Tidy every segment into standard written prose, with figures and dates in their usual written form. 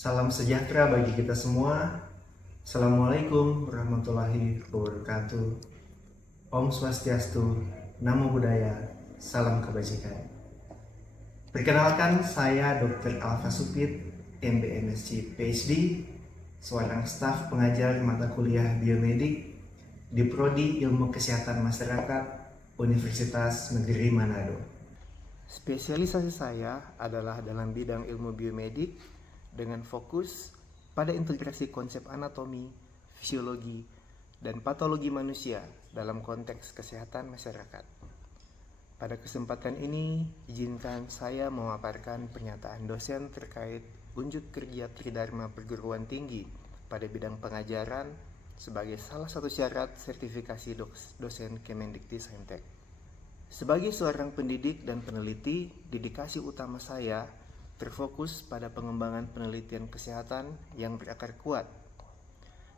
Salam sejahtera bagi kita semua. Assalamualaikum warahmatullahi wabarakatuh. Om Swastiastu, Namo Buddhaya, salam kebajikan. Perkenalkan, saya Dr. Alfa Supit, MBMSc PhD, seorang staf pengajar mata kuliah biomedik di Prodi Ilmu Kesehatan Masyarakat Universitas Negeri Manado. Spesialisasi saya adalah dalam bidang ilmu biomedik dengan fokus pada integrasi konsep anatomi, fisiologi, dan patologi manusia dalam konteks kesehatan masyarakat. Pada kesempatan ini, izinkan saya memaparkan pernyataan dosen terkait unjuk kerja Tridharma Perguruan Tinggi pada bidang pengajaran sebagai salah satu syarat sertifikasi dosen Kemendikti-Saintek. Sebagai seorang pendidik dan peneliti, dedikasi utama saya terfokus pada pengembangan penelitian kesehatan yang berakar kuat.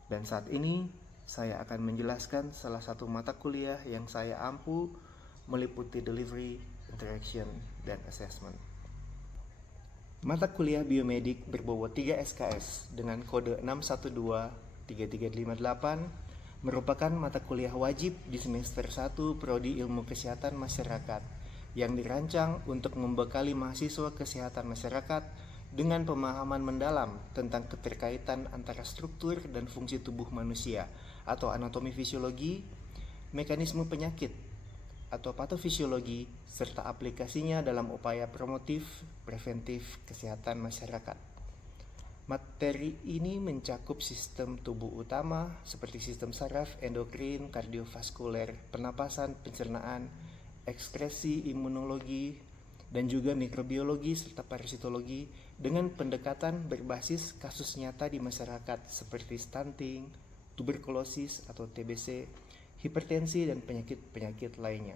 Dan saat ini, saya akan menjelaskan salah satu mata kuliah yang saya ampu meliputi delivery, interaction, dan assessment. Mata kuliah biomedik berbobot 3 SKS dengan kode 6123358 merupakan mata kuliah wajib di semester 1 Prodi Ilmu Kesehatan Masyarakat yang dirancang untuk membekali mahasiswa kesehatan masyarakat dengan pemahaman mendalam tentang keterkaitan antara struktur dan fungsi tubuh manusia atau anatomi fisiologi, mekanisme penyakit atau patofisiologi, serta aplikasinya dalam upaya promotif preventif kesehatan masyarakat. Materi ini mencakup sistem tubuh utama seperti sistem saraf, endokrin, kardiovaskuler, pernapasan, pencernaan, ekskresi, imunologi, dan juga mikrobiologi serta parasitologi dengan pendekatan berbasis kasus nyata di masyarakat seperti stunting, tuberkulosis atau TBC, hipertensi, dan penyakit-penyakit lainnya.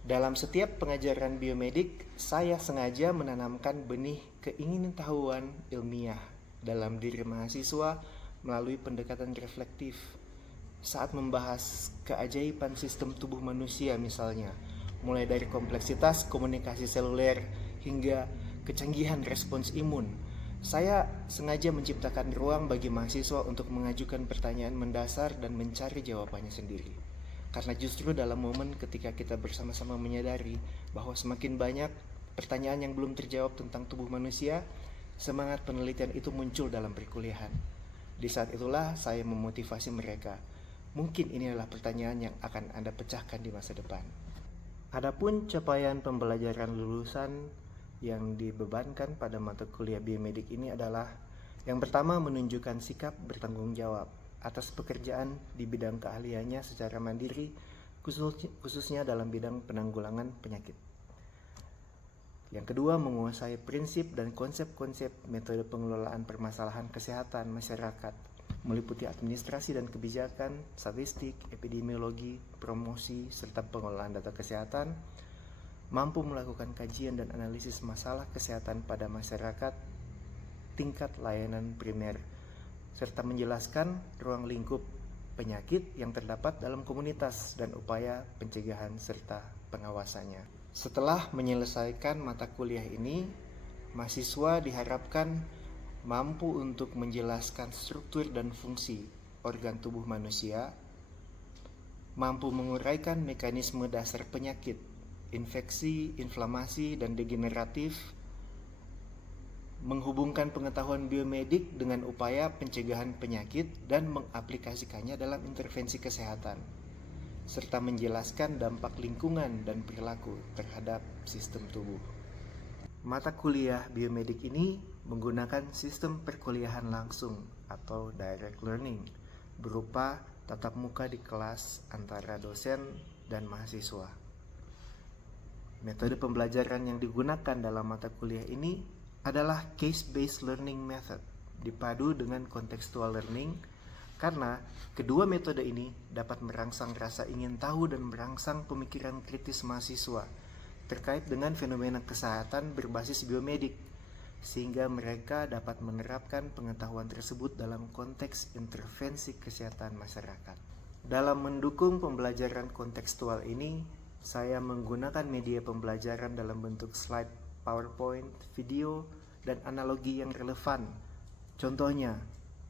Dalam setiap pengajaran biomedik, saya sengaja menanamkan benih keingintahuan ilmiah dalam diri mahasiswa melalui pendekatan reflektif. Saat membahas keajaiban sistem tubuh manusia misalnya, mulai dari kompleksitas komunikasi seluler hingga kecanggihan respons imun, saya sengaja menciptakan ruang bagi mahasiswa untuk mengajukan pertanyaan mendasar dan mencari jawabannya sendiri. Karena justru dalam momen ketika kita bersama-sama menyadari bahwa semakin banyak pertanyaan yang belum terjawab tentang tubuh manusia, semangat penelitian itu muncul dalam perkuliahan. Di saat itulah saya memotivasi mereka. Mungkin ini adalah pertanyaan yang akan Anda pecahkan di masa depan. Adapun capaian pembelajaran lulusan yang dibebankan pada mata kuliah biomedik ini adalah yang pertama, menunjukkan sikap bertanggung jawab atas pekerjaan di bidang keahliannya secara mandiri, khususnya dalam bidang penanggulangan penyakit. Yang kedua, menguasai prinsip dan konsep-konsep metode pengelolaan permasalahan kesehatan masyarakat, meliputi administrasi dan kebijakan, statistik, epidemiologi, promosi, serta pengelolaan data kesehatan, mampu melakukan kajian dan analisis masalah kesehatan pada masyarakat tingkat layanan primer, serta menjelaskan ruang lingkup penyakit yang terdapat dalam komunitas dan upaya pencegahan serta pengawasannya. Setelah menyelesaikan mata kuliah ini, mahasiswa diharapkan mampu untuk menjelaskan struktur dan fungsi organ tubuh manusia, mampu menguraikan mekanisme dasar penyakit, infeksi, inflamasi, dan degeneratif, menghubungkan pengetahuan biomedik dengan upaya pencegahan penyakit dan mengaplikasikannya dalam intervensi kesehatan, serta menjelaskan dampak lingkungan dan perilaku terhadap sistem tubuh. Mata kuliah biomedik ini menggunakan sistem perkuliahan langsung atau direct learning berupa tatap muka di kelas antara dosen dan mahasiswa. Metode pembelajaran yang digunakan dalam mata kuliah ini adalah case-based learning method dipadu dengan contextual learning, karena kedua metode ini dapat merangsang rasa ingin tahu dan merangsang pemikiran kritis mahasiswa terkait dengan fenomena kesehatan berbasis biomedik, sehingga mereka dapat menerapkan pengetahuan tersebut dalam konteks intervensi kesehatan masyarakat. Dalam mendukung pembelajaran kontekstual ini, saya menggunakan media pembelajaran dalam bentuk slide PowerPoint, video, dan analogi yang relevan Contohnya,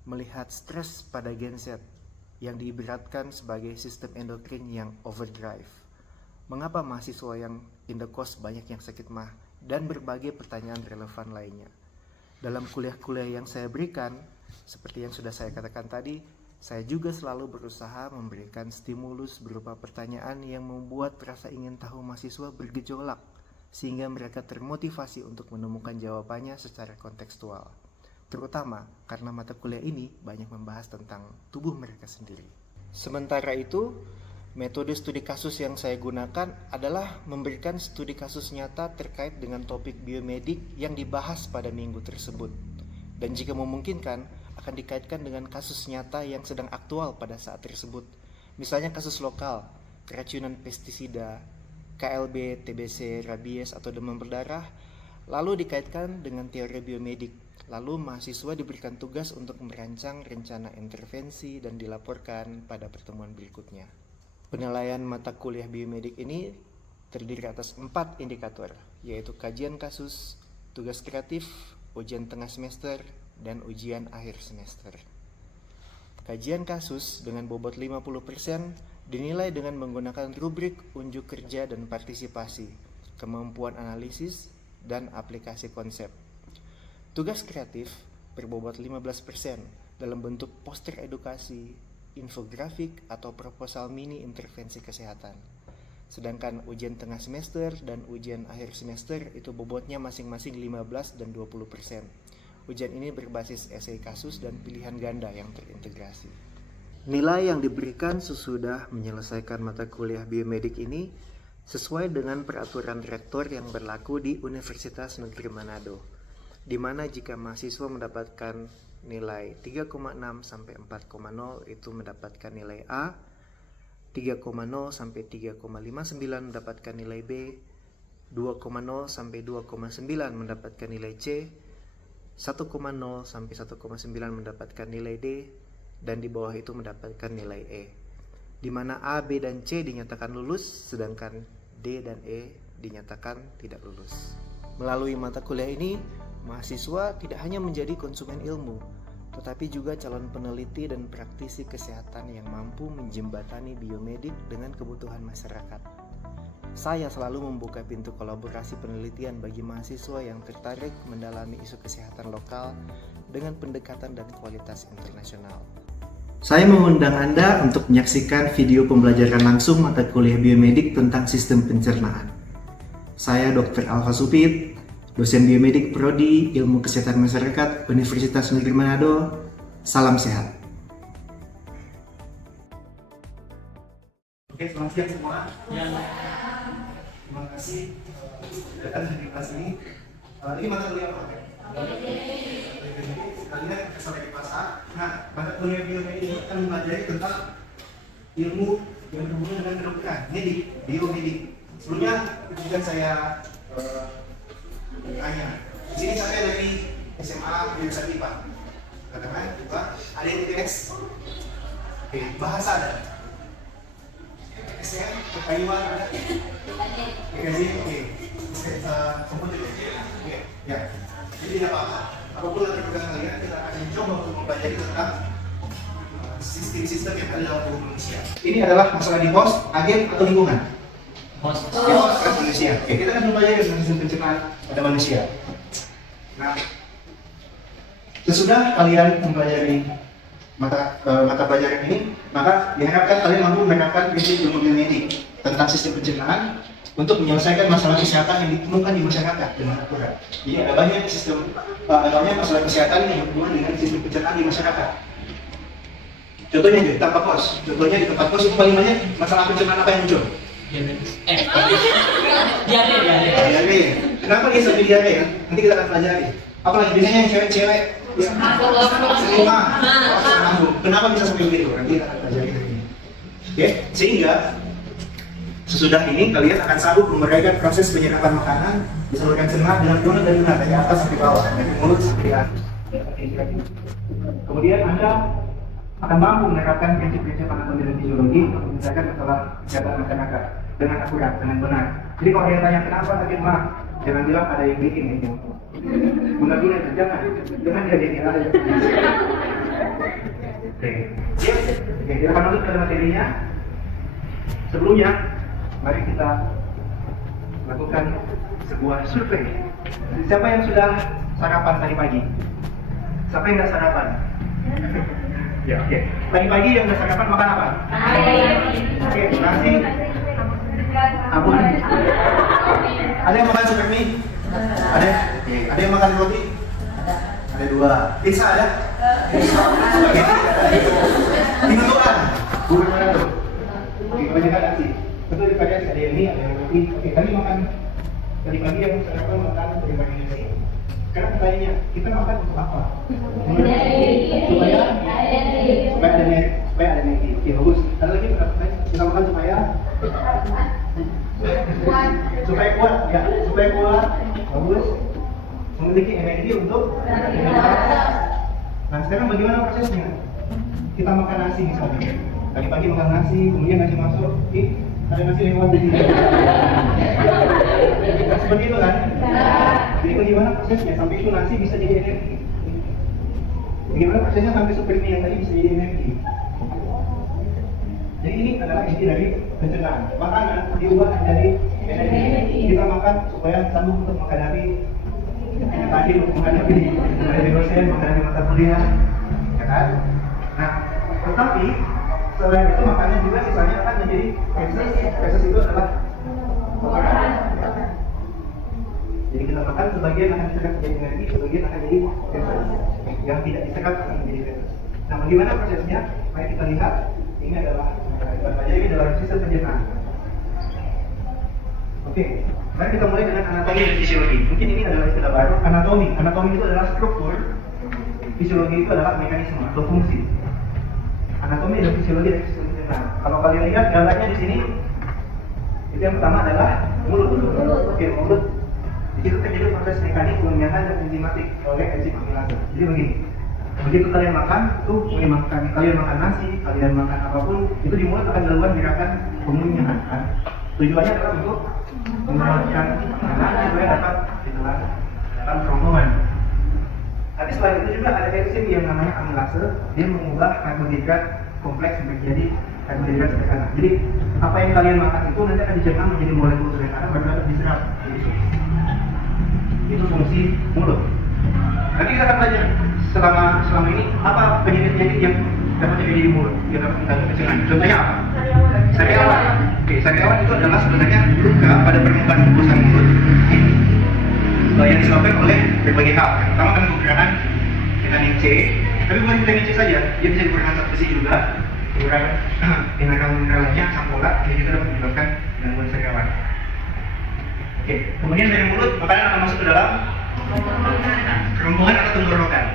melihat stres pada genset yang diibaratkan sebagai sistem endokrin yang overdrive. Mengapa mahasiswa yang in the course banyak yang sakit mah? Dan berbagai pertanyaan relevan lainnya. Dalam kuliah-kuliah yang saya berikan, seperti yang sudah saya katakan tadi, saya juga selalu berusaha memberikan stimulus berupa pertanyaan yang membuat rasa ingin tahu mahasiswa bergejolak, sehingga mereka termotivasi untuk menemukan jawabannya secara kontekstual. Terutama karena mata kuliah ini banyak membahas tentang tubuh mereka sendiri. Sementara itu, metode studi kasus yang saya gunakan adalah memberikan studi kasus nyata terkait dengan topik biomedik yang dibahas pada minggu tersebut. Dan jika memungkinkan, akan dikaitkan dengan kasus nyata yang sedang aktual pada saat tersebut. Misalnya kasus lokal, keracunan pestisida, KLB, TBC, rabies, atau demam berdarah, lalu dikaitkan dengan teori biomedik. Lalu mahasiswa diberikan tugas untuk merancang rencana intervensi dan dilaporkan pada pertemuan berikutnya. Penilaian mata kuliah biomedik ini terdiri atas 4 indikator, yaitu kajian kasus, tugas kreatif, ujian tengah semester, dan ujian akhir semester. Kajian kasus dengan bobot 50% dinilai dengan menggunakan rubrik unjuk kerja dan partisipasi, kemampuan analisis, dan aplikasi konsep. Tugas kreatif berbobot 15% dalam bentuk poster edukasi, infografik, atau proposal mini intervensi kesehatan. Sedangkan ujian tengah semester dan ujian akhir semester itu bobotnya masing-masing 15 dan 20%. Ujian ini berbasis esai kasus dan pilihan ganda yang terintegrasi. Nilai yang diberikan sesudah menyelesaikan mata kuliah biomedik ini sesuai dengan peraturan rektor yang berlaku di Universitas Negeri Manado, di mana jika mahasiswa mendapatkan nilai 3,6 sampai 4,0 itu mendapatkan nilai A, 3,0 sampai 3,59 mendapatkan nilai B, 2,0 sampai 2,9 mendapatkan nilai C, 1,0 sampai 1,9 mendapatkan nilai D, dan di bawah itu mendapatkan nilai E, di mana A, B, dan C dinyatakan lulus, sedangkan D dan E dinyatakan tidak lulus. Melalui mata kuliah ini, mahasiswa tidak hanya menjadi konsumen ilmu, tetapi juga calon peneliti dan praktisi kesehatan yang mampu menjembatani biomedik dengan kebutuhan masyarakat. Saya selalu membuka pintu kolaborasi penelitian bagi mahasiswa yang tertarik mendalami isu kesehatan lokal dengan pendekatan dan kualitas internasional. Saya mengundang Anda untuk menyaksikan video pembelajaran langsung mata kuliah biomedik tentang sistem pencernaan. Saya Dr. Alfa Supit, dosen biomedik Prodi Ilmu Kesehatan Masyarakat Universitas Negeri Manado. Salam sehat. Oke, selamat siang semua. Terima kasih datang di kelas ini. Ini mata kuliah apa? Kalian sampai di kelas A. Nah, mata kuliah biomedik ini akan mempelajari tentang ilmu yang berhubungan dengan kedokteran, medik, biomedik. Sebelumnya, jika saya tanya, di sini saya dari SMA jurusan IPA. Katakan IPA, ada ITS. Oke, bahasa ada. STM, kayuan ada. Oke, oke. Komputer. Oke, ya. Jadi tidak apa-apa. Apapun latar belakang kalian, kita akan mencoba untuk mempelajari tentang sistem-sistem yang ada dalam tubuh manusia. Ini adalah masalah di host, agen, atau lingkungan. Host manusia. Oke, kita akan mempelajari tentang sistem pencernaan pada manusia. Nah, sesudah kalian mempelajari mata pelajaran ini, maka diharapkan kalian mampu menerapkan prinsip ilmu biomedik tentang sistem pencernaan untuk menyelesaikan masalah kesehatan yang ditemukan di masyarakat dengan akurat. Jadi ada banyak masalah kesehatan yang berhubungan dengan sistem pencernaan di masyarakat. Contohnya di tempat kos. Contohnya di tempat kos itu paling banyak masalah pencernaan apa yang muncul? Diare. Kenapa dia sampai diare ya? Nanti kita akan pelajari. Apalagi biasanya yang cewek-cewek yang kenapa bisa sampai begitu? Nanti kita akan pelajari ini. Oke, sehingga sesudah ini kalian akan sanggup memperagakan proses penyerapan makanan di saluran cerna dengan benar dan benar dari atas sampai bawah, dari mulut sampai akhir. Kemudian Anda akan mampu menerapkan prinsip-prinsip anatomi dan fisiologi untuk menyelesaikan masalah kesehatan masyarakat dengan akurat, dengan benar. Jadi kalau ada yang tanya kenapa sakit mah, jangan bilang ada yang bikin ya. Guna-guna, jangan jadi ini aja. Oke, kita akan masuk ke materinya. Sebelumnya, mari kita lakukan sebuah survei. Siapa yang sudah sarapan tadi pagi? Siapa yang nggak sarapan? Ya, oke. Tadi pagi yang nggak sarapan makan apa? Oke, nasi. Abun. Ada yang makan super mie? Ada? Oke. Ada yang makan roti? Ada 2. Pizza ada? Spaghetti ada? Tinggal doang. Bubur mana tuh? Oke, kebanyakan nasi. Betul di variasi, ada yang ini, ada yang roti. Oke, tadi pagi yang sarapan makan dari pagi ini. Sekarang pertanyaannya, kita makan untuk apa? Supaya ada energi. Oke, bagus. Ada lagi pertanyaan, kita makan supaya kuat, ya, supaya kuat, bagus, memiliki energi untuk. Nah, sekarang bagaimana prosesnya? Kita makan nasi misalnya. Tadi pagi makan nasi, kemudian nasi masuk, ada nasi lewat di sini. Nah, seperti itu kan? Jadi bagaimana prosesnya sampai itu nasi bisa jadi energi? Bagaimana prosesnya sampai seperti yang tadi bisa jadi energi? Jadi ini adalah inti dari pencernaan. Makanan diubah menjadi energi. Kita makan supaya sanggup untuk menghadapi tadi untuk menghadapi dosen, menghadapi mata kuliah, ya kan? Nah, tetapi selain itu makanan juga sisanya akan menjadi feses. Feses itu adalah kotoran. Jadi kita makan sebagian akan diserap menjadi energi, sebagian akan jadi feses. Yang tidak diserap akan menjadi feses. Nah, bagaimana prosesnya? Mari kita lihat. Ini adalah ini adalah sistem pencernaan. Oke, mari kita mulai dengan anatomi dan fisiologi. Mungkin ini adalah istilah baru. Anatomi. Anatomi itu adalah struktur. Fisiologi itu adalah mekanisme atau fungsi. Anatomi dan fisiologi dari sistem pencernaan. Kalau kalian lihat gambarnya di sini, itu yang pertama adalah mulut. Oke, mulut. Di situ terjadi proses mekanik pengenyahan dan enzimatik oleh enzim amilase. Jadi begini. Begitu kalian makan, kalian makan nasi, kalian makan apapun, itu di mulut akan dilakukan gerakan pengunyahan kan? Tujuannya adalah untuk mengeluarkan makanan supaya dapat ditelan dalam kerongkongan. Tapi selain itu juga ada enzim yang namanya amilase, dia mengubah karbohidrat kompleks menjadi karbohidrat sederhana. Jadi apa yang kalian makan itu nanti akan dicerna menjadi molekul sederhana baru dapat diserap. Itu fungsi mulut. Nanti kita akan belajar selama ini apa penyakit-penyakit yang dapat terjadi di mulut yang dapat kita kecilkan. Contohnya apa? Sariawan. Oke, sariawan itu adalah sebenarnya luka pada permukaan mukosa mulut yang disebabkan oleh berbagai hal. Pertama kan kekurangan vitamin C, tapi bukan vitamin C saja, dia bisa kekurangan zat besi juga, kekurangan mineral-mineral lainnya, asam folat, ini juga dapat menyebabkan gangguan sariawan. Oke, kemudian dari mulut makanan akan masuk ke dalam kerongkongan atau tenggorokan.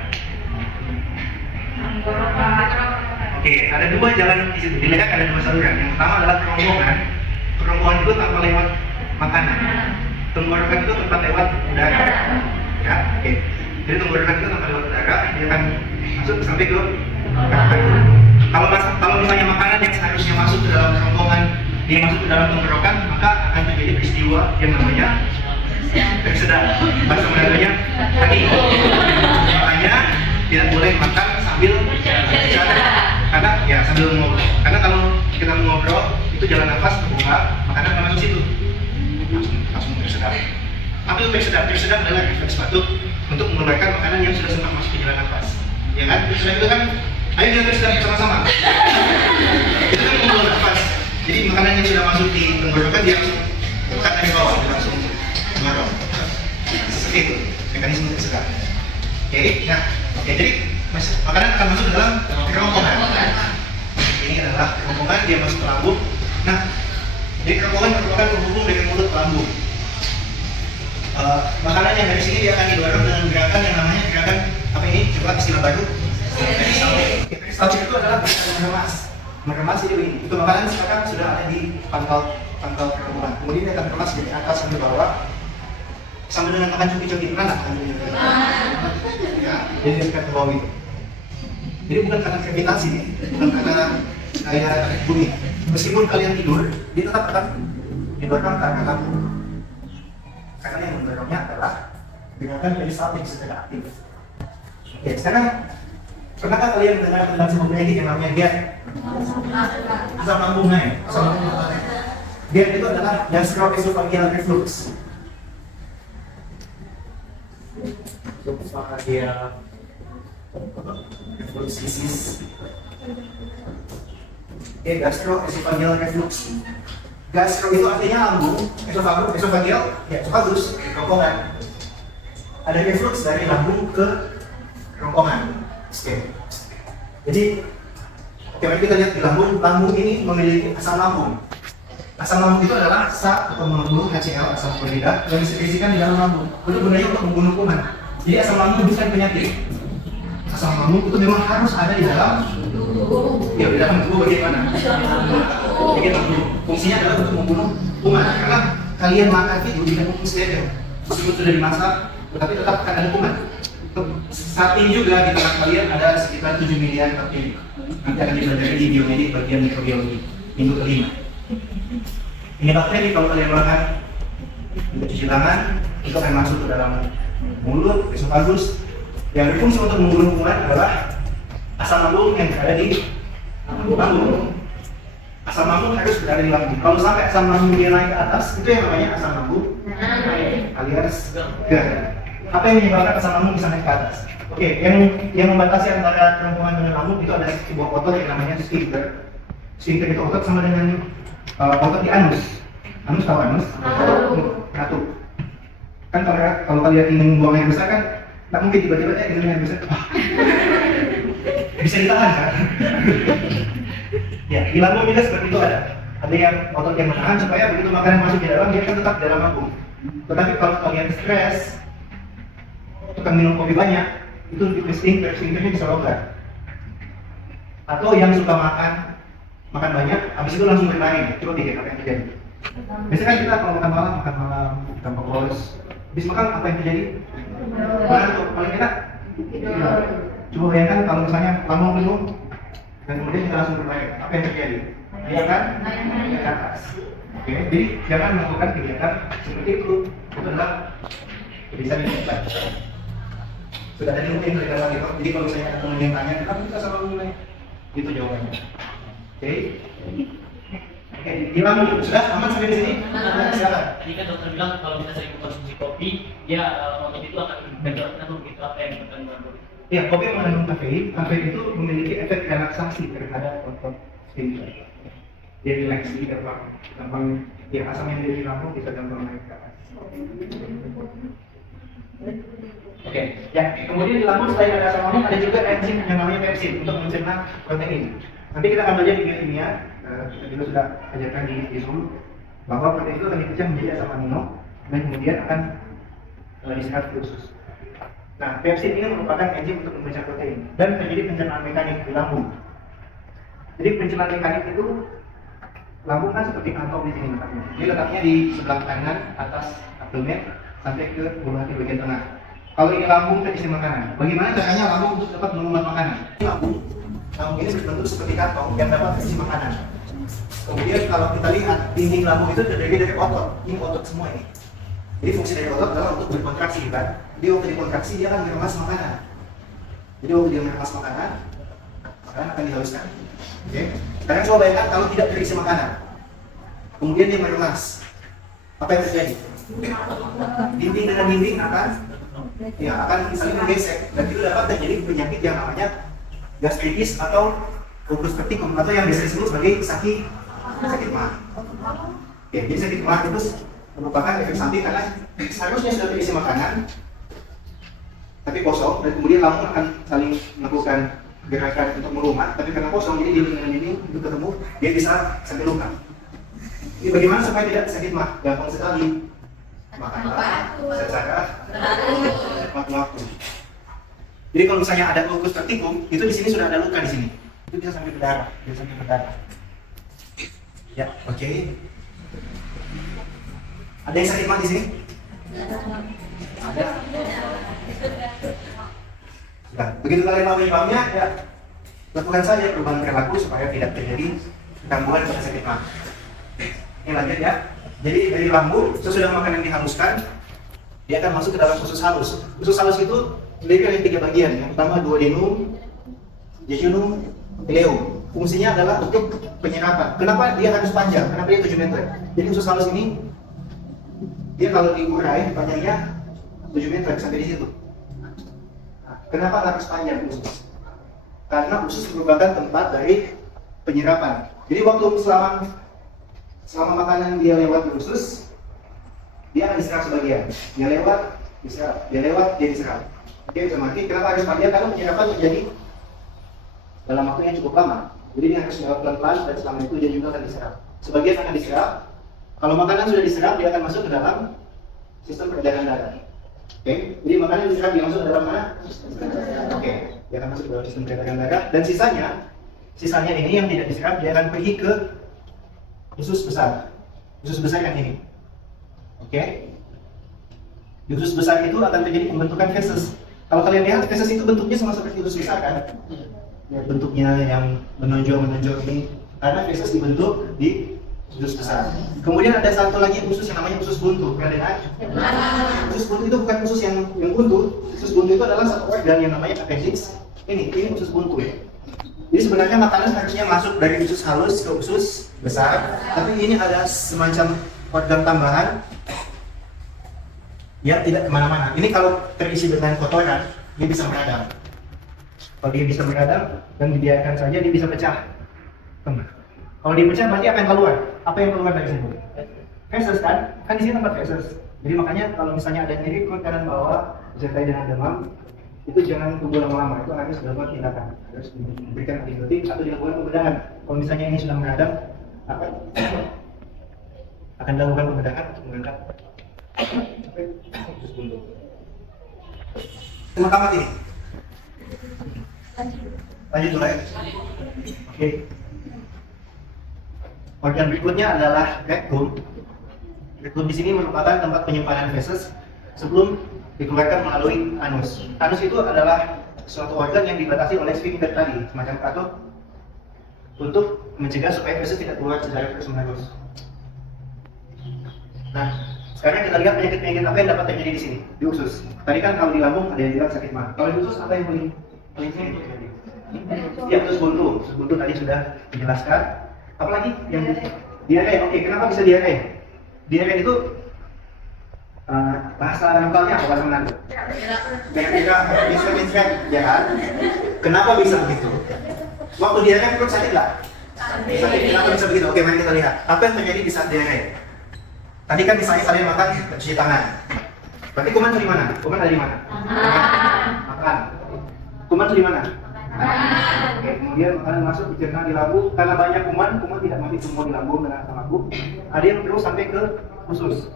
Oke, ada 2 jalan di situ. Di leher ada 2 saluran. Yang pertama adalah kerongkongan. Kerongkongan itu tanpa lewat makanan. Tenggorokan itu tempat lewat udara. Ya, oke. Jadi tenggorokan itu tanpa lewat udara, dia akan masuk sampai ke kerongkongan. Kalau misalnya makanan yang seharusnya masuk ke dalam kerongkongan, dia masuk ke dalam tenggorokan, maka akan terjadi peristiwa yang namanya tersedar. Bahasa Melandanya tadi. Makanya tidak boleh makan sambil bicara. Karena ya sambil ngobrol. Karena kalau kita ngobrol itu jalan nafas terbuka, makanan akan masuk situ. Langsung tersedar. Apa itu tersedar? Tersedar adalah refleks batuk untuk mengeluarkan makanan yang sudah sempat masuk ke jalan nafas. Ya kan? Tersedar itu kan, ayo kita tersedar bersama-sama. Itu kan mengeluarkan nafas. Jadi makanan yang sudah masuk di tenggorokan dia langsung bukan dari bawah, dia langsung mengorong. Seperti itu mekanisme tersedar. Oke, nah, jadi makanan akan masuk ke dalam kerongkongan. Ini adalah kerongkongan, dia masuk ke lambung. Nah, jadi kerongkongan merupakan penghubung dengan mulut ke lambung. Makanan yang dari sini dia akan didorong dengan gerakan yang namanya gerakan apa ini? Coba istilah baru. Peristaltik itu adalah meremas. Meremas jadi begini. Itu makanan sekarang sudah ada di pangkal kerongkongan. Kemudian dia akan meremas dari atas sampai bawah. Sama dengan makan cuki-cuki, pernah nggak makan cuki-cuki? Ya, jadi dia dekat ke bawah itu. Jadi bukan karena gravitasi nih, bukan karena kayak bumi. Meskipun kalian tidur, dia tetap akan didorong ke arah lambung. Karena yang mendorongnya adalah gerakan peristaltik secara aktif. Oke, sekarang pernahkah kalian mendengar tentang sebuah penyakit yang namanya GERD? Asam lambung naik. Asam lambung naik. GERD itu adalah gastroesophageal reflux. Esophageal reflux disease. Oke, gastroesophageal reflux. Gastro itu artinya lambung, esophageal, ya esophagus, kerongkongan. Ada reflux dari lambung ke kerongkongan. Oke. Jadi, mari kita lihat di lambung. Lambung ini memiliki asam lambung. Asam lambung itu adalah asa atau mengandung HCl, asam klorida, yang disekresikan di dalam lambung. Untuk gunanya untuk membunuh kuman. Jadi asam lambung bukan penyakit. Asam lambung itu memang harus ada di dalam tubuh. Ya, di dalam tubuh bagaimana? Jadi fungsinya adalah untuk membunuh kuman. Karena kalian makan itu tidak mungkin steril. Meskipun sudah dimasak, tetapi tetap akan ada kuman. Saat ini juga di tangan kalian ada sekitar 7 miliar bakteri. Nanti akan dipelajari di biomedik bagian mikrobiologi minggu kelima. Ini bakteri kalau kalian makan, cuci tangan, itu akan masuk ke dalam mulut, esofagus. Yang berfungsi untuk membunuh kuman adalah asam lambung yang berada di lambung. Asam lambung harus berada di lambung. Kalau sampai asam lambung dia naik ke atas, itu yang namanya asam lambung alias GERD. Apa yang menyebabkan asam lambung bisa naik ke atas? Oke, yang membatasi antara kerongkongan dengan lambung itu ada sebuah otot yang namanya sphincter. Sphincter itu otot sama dengan otot di anus. Anus tahu anus? Ratu. Kan kalau kalian ingin buang air besar kan, nggak mungkin tiba-tiba ingin air besar. Bisa ditahan kan? Ya, di lambung juga seperti itu ada yang otot yang menahan supaya begitu makanan masuk di dalam dia akan tetap di dalam lambung. Tetapi kalau kalian stres, tukang minum kopi banyak, itu di sphincternya bisa longgar. Atau yang suka makan banyak, habis itu langsung bermain, coba pikir apa yang terjadi. Biasanya kan kita kalau makan malam tanpa bolos, habis makan apa yang terjadi? Ngantuk, paling enak. Ya. Coba bayangkan kalau misalnya lambung penuh dan kemudian kita langsung bermain, apa yang terjadi? Dia kan naik ke atas. Oke, jadi jangan melakukan kegiatan seperti itu. Itu adalah bisa dilakukan. Sudah ada ilmu yang terdalam gitu. Jadi kalau misalnya ada teman yang tanya, kenapa kita selalu mulai? Itu jawabannya. Oke. Oke, di lambung sudah aman sampai di sini? Silakan. Tadi kan dokter bilang kalau kita sering konsumsi kopi, dia kopi itu akan menyebabkan begitu apa yang berkandungan. Ya, kopi mengandung kafein. Kafein itu memiliki efek relaksasi terhadap otot sphincter. Dia rileks, jadi gampang ya asam yang dari lambung bisa gampang naik ke atas. Oke, ya kemudian di lambung selain ada asam lambung ada juga enzim yang namanya pepsin untuk mencerna protein. Nanti kita akan belajar di biokimia, kita juga sudah ajarkan di Zoom bahwa protein itu akan dipecah menjadi asam amino dan kemudian akan diserap ke usus. Nah, pepsin ini merupakan enzim untuk memecah protein dan terjadi pencernaan mekanik di lambung. Jadi pencernaan mekanik itu lambung kan seperti kantong di sini letaknya. Dia letaknya di sebelah kanan atas abdomen sampai ke bawah hati bagian tengah. Kalau ini lambung terisi makanan, bagaimana caranya lambung untuk dapat mengumat makanan? Lambung ini berbentuk seperti kantong yang dapat terisi makanan. Kemudian kalau kita lihat dinding lambung itu terdiri dari otot. Ini otot semua ini. Jadi fungsi dari otot adalah untuk berkontraksi kan. Jadi waktu dikontraksi dia akan meremas makanan. Jadi waktu dia meremas makanan akan dihaluskan. Oke. Sekarang coba bayangkan kalau tidak terisi makanan, kemudian dia meremas, apa yang terjadi? Dinding dengan dinding akan saling menggesek dan itu dapat terjadi penyakit yang namanya gastritis atau ulcus pepticum atau yang biasa disebut sebagai sakit mah. Ya, jadi sakit mah itu merupakan efek samping karena seharusnya sudah terisi makanan tapi kosong dan kemudian lambung akan saling melakukan gerakan untuk melumat, tapi karena kosong jadi dinding dengan dinding itu ketemu, dia bisa sampai luka. Ini bagaimana supaya tidak sakit mah? Gampang sekali. Makanlah secara waktu. Jadi kalau misalnya ada ulcus pepticum, itu di sini sudah ada luka di sini. Itu bisa sampai berdarah, Ya, oke. Ada yang sakit mah di sini? Ada. Nah, begitu kalian mau penyebabnya, ya lakukan saja perubahan perilaku supaya tidak terjadi gangguan pada sakit mah. Ini lanjut ya. Jadi dari lambung, sesudah makanan dihanguskan, dia akan masuk ke dalam usus halus. Usus halus itu terdiri dari 3 bagian. Yang pertama duodenum, jejunum, ileum. Fungsinya adalah untuk penyerapan. Kenapa dia harus panjang? Kenapa dia 7 meter? Jadi usus halus ini dia kalau diurai panjangnya 7 meter sampai di situ. Nah, kenapa harus panjang usus? Karena usus merupakan tempat dari penyerapan. Jadi waktu selama makanan dia lewat usus, dia akan diserap sebagian. Dia lewat, diserap. Dia lewat, dia diserap. Oke, bisa mati. Kenapa harus panjang? Karena penyerapan terjadi dalam waktu yang cukup lama. Jadi dia harus lewat pelan-pelan dan selama itu dia juga akan diserap. Sebagian akan diserap. Kalau makanan sudah diserap, dia akan masuk ke dalam sistem peredaran darah. Oke, jadi makanan diserap dia masuk ke dalam mana? Oke, dia akan masuk ke dalam sistem peredaran darah. Dan sisanya ini yang tidak diserap dia akan pergi ke usus besar. Usus besar yang ini. Oke. Di usus besar itu akan terjadi pembentukan feses. Kalau kalian lihat feses itu bentuknya sama seperti usus besar kan? Ya, bentuknya yang menonjol ini karena feses dibentuk di usus besar. Kemudian ada satu lagi usus yang namanya usus buntu. Pernah dengar? Usus buntu itu bukan usus yang buntu. Usus buntu itu adalah satu organ yang namanya appendix. Ini usus buntu ya. Jadi sebenarnya makanan harusnya masuk dari usus halus ke usus besar, tapi ini ada semacam organ tambahan yang tidak kemana-mana. Ini kalau terisi dengan kotoran, dia bisa meradang. Kalau dia bisa meradang dan dibiarkan saja, dia bisa pecah. Kalau dia pecah, pasti akan keluar. Apa yang keluar dari sini? Feses kan? Kan di sini tempat feses. Jadi makanya kalau misalnya ada nyeri perut kanan bawah, disertai dengan demam, itu jangan tunggu lama-lama. Itu harus dilakukan tindakan. Harus diberikan antibiotik atau dilakukan pembedahan. Kalau misalnya ini sudah meradang, akan dilakukan pembedahan untuk mengangkat usus buntu. Tamat ini. Lanjut dulu ya. Oke. Organ berikutnya adalah rektum. Rektum di sini merupakan tempat penyimpanan feses sebelum dikeluarkan melalui anus. Anus itu adalah suatu organ yang dibatasi oleh sphincter tadi, semacam katup, untuk mencegah supaya feses tidak keluar secara terus-menerus. Nah, sekarang kita lihat penyakit-penyakit apa yang dapat terjadi di sini, di usus. Tadi kan kalau di lambung ada yang bilang sakit mah. Kalau di usus apa yang paling sering terjadi? Ya, usus buntu. Usus buntu tadi sudah dijelaskan. Apalagi yang diare. Oke, kenapa bisa diare? Diare itu bahasa lokalnya apa bahasa Manado? Berak-berak, bisa ya kan? Kenapa bisa begitu? Waktu diare perut sakit nggak? Sakit. Kenapa bisa begitu? Oke, mari kita lihat. Apa yang terjadi di saat diare? Tadi kan misalnya kalian makan, cuci tangan. Berarti kuman dari mana? Kuman dari mana? Makan. Kuman dari mana? Oke, kemudian makanan masuk dicerna di lambung. Karena banyak kuman tidak mati semua di lambung dan asam lambung. Ada yang terus sampai ke usus.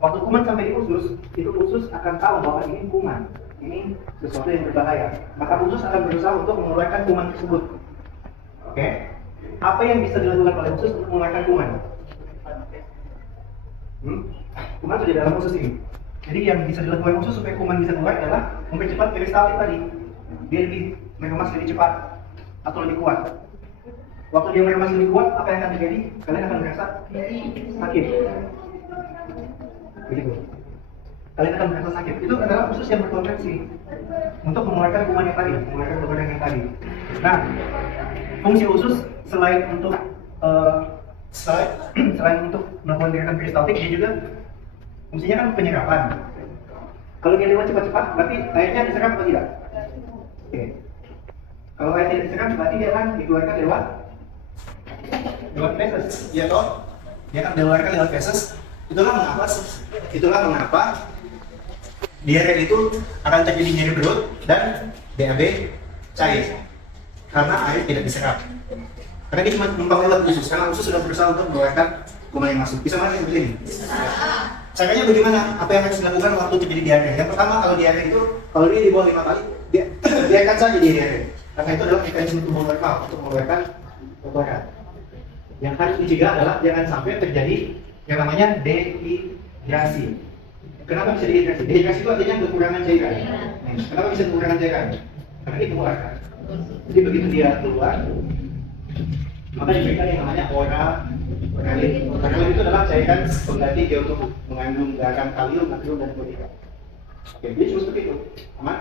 Waktu kuman sampai di usus, itu usus akan tahu bahwa ini kuman. Ini sesuatu yang berbahaya. Maka usus akan berusaha untuk mengeluarkan kuman tersebut. Oke? Apa yang bisa dilakukan oleh usus untuk mengeluarkan kuman? Kuman sudah dalam usus ini. Jadi yang bisa dilakukan usus supaya kuman bisa keluar adalah mempercepat peristaltik tadi. Dia lebih mengemas lebih cepat atau lebih kuat. Waktu dia mengemas lebih kuat, apa yang akan terjadi? Kalian akan merasa sakit. Begitu. Kalian akan merasa sakit. Itu adalah usus yang berkontraksi untuk mengeluarkan kuman yang tadi, mengeluarkan kotoran yang tadi. Nah, fungsi usus selain untuk melakukan gerakan peristaltik, dia juga fungsinya kan penyerapan. Kalau dia lewat cepat-cepat, berarti airnya diserap atau tidak? Oke. Kalau air tidak diserap, berarti dia akan dikeluarkan lewat feses. Iya toh? Dia akan dikeluarkan lewat feses. Itulah mengapa diare itu akan terjadi nyeri perut dan BAB cair karena air tidak diserap. Karena dia cuma numpang lewat usus, karena usus sudah berusaha untuk mengeluarkan kuman yang masuk. Bisa mana seperti ini? Caranya bagaimana? Apa yang harus dilakukan waktu terjadi diare? Yang pertama, kalau diare itu, kalau dia di bawah 5 kali, biarkan saja dia diare. Karena itu adalah mekanisme tubuh normal untuk mengeluarkan kotoran. Yang harus dicegah adalah jangan sampai terjadi yang namanya dehidrasi. Kenapa bisa dehidrasi? Dehidrasi itu artinya kekurangan cairan. Kenapa bisa kekurangan cairan? Karena dia keluar kan. Jadi begitu dia keluar, maka diberikan yang namanya oral Kalium. Kalium itu adalah cairan pengganti gel tubuh, mengandung garam kalium, natrium, dan klorida. Oke, jadi cuma seperti itu. Aman?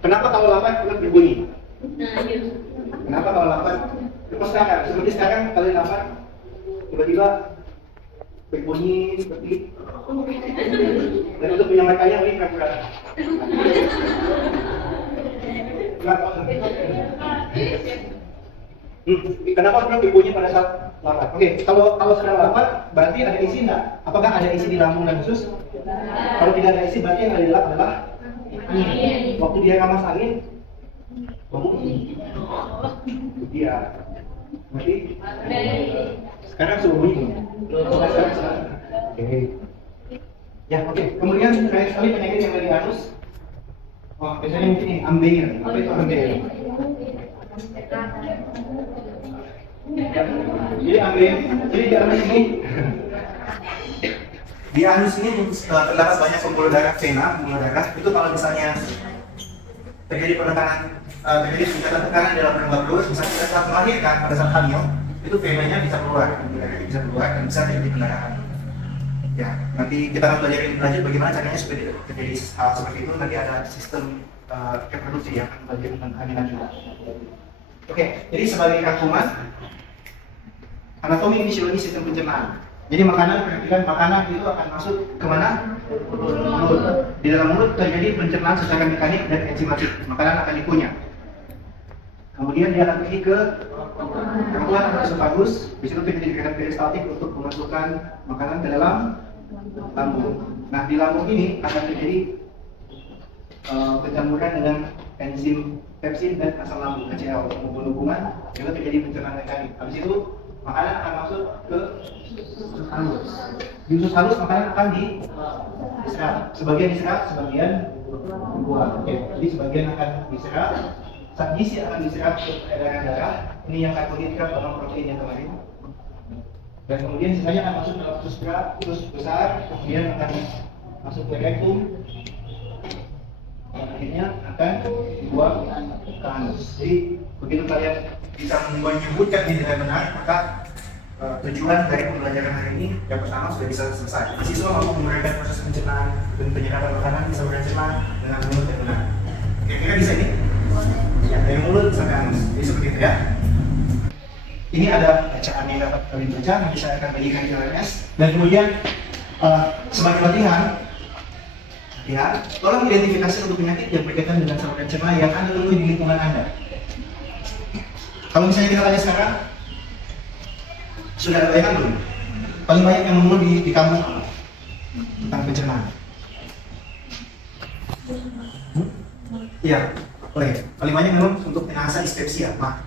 Kenapa kalau lapar perut berbunyi? Kenapa kalau lapar? Seperti sekarang kalian lapar, tiba-tiba berbunyi seperti. Dan untuk menyampaikannya ini pura-pura. Kenapa perut berbunyi pada saat lapar? Oke, kalau sedang lapar, berarti ada isi enggak? Apakah ada isi di lambung dan usus? Kalau tidak ada isi, berarti yang ada di dalam adalah angin. Waktu dia ramas angin, berbunyi. Dia. Berarti sekarang sudah bunyi. Sekarang. Oke. Ya, oke. Kemudian banyak sekali penyakit yang ada di anus. Oh, biasanya mungkin ini ambeien. Apa itu ambeien? Jadi ambeien, jadi di anus ini terdapat banyak pembuluh darah vena, pembuluh darah. Itu kalau misalnya terjadi terjadi tingkatan tekanan dalam rongga perut, misalnya pada saat melahirkan, pada saat hamil, itu venanya bisa keluar, dan bisa terjadi pendarahan. Ya, nanti kita akan belajar lebih lanjut bagaimana caranya supaya tidak terjadi hal seperti itu. Nanti ada sistem reproduksi yang akan belajar tentang kehamilan juga. Oke, jadi sebagai rangkuman, anatomi fisiologi sistem pencernaan. Jadi perhatikan makanan itu akan masuk ke mana? Mulut. Di dalam mulut terjadi pencernaan secara mekanik dan enzimatik. Makanan akan dikunyah. Kemudian dia akan pergi ke rongga atau esofagus. Di situ terjadi gerakan peristaltik untuk memasukkan makanan ke dalam lambung. Nah, di lambung ini akan terjadi pencampuran dengan enzim pepsin dan asam lambung HCl hubungan juga terjadi pencernaan mekanik. Habis itu makanan akan masuk ke usus halus. Di usus halus makanan akan diserap. Sebagian diserap, sebagian dibuang. Oke, jadi sebagian akan diserap, zat gizi akan diserap ke peredaran darah. Ini yang karbohidrat atau protein yang kemarin. Dan kemudian sisanya akan masuk dalam usus besar, kemudian akan masuk ke rektum. Dan akhirnya akan dibuang ke anus. Jadi begitu kalian bisa menyebutkan ini dengan benar, maka tujuan dari pembelajaran hari ini yang pertama sudah bisa selesai. Siswa mampu menguraikan proses pencernaan dan penyerapan makanan bisa bercerna dengan mulut yang benar. Kira-kira bisa ini? Ya, dari mulut sampai anus. Jadi seperti itu ya. Ini ada bacaan yang dapat kalian baca, nanti saya akan bagikan di LMS. Dan kemudian sebagai latihan, tolong identifikasi untuk penyakit yang berkaitan dengan saluran cerna yang Anda temui di lingkungan Anda. Kalau misalnya kita tanya sekarang, sudah ada bayangan belum? Paling banyak yang mengeluh di kamu tentang pencernaan. Iya, boleh. Paling banyak memang untuk penasa dispepsia, mah.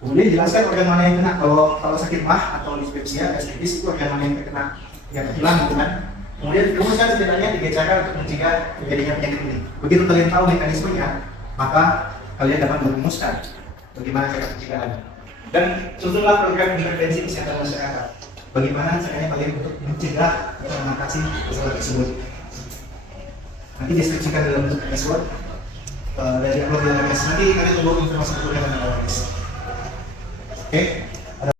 Kemudian jelaskan organ mana yang kena. Kalau sakit mah atau dispepsia, gastritis itu organ mana yang terkena, yang hilang, gitu kan? Kemudian rumuskan setidaknya 3 cara untuk mencegah terjadinya penyakit ini. Begitu kalian tahu mekanismenya, maka kalian dapat merumuskan bagaimana cara pencegahannya. Dan susunlah program intervensi kesehatan masyarakat. Bagaimana caranya kalian untuk mencegah atau mengatasi masalah tersebut. Nanti deskripsikan dalam bentuk password dari upload LMS. Nanti kalian tunggu informasi dari LMS. Oke?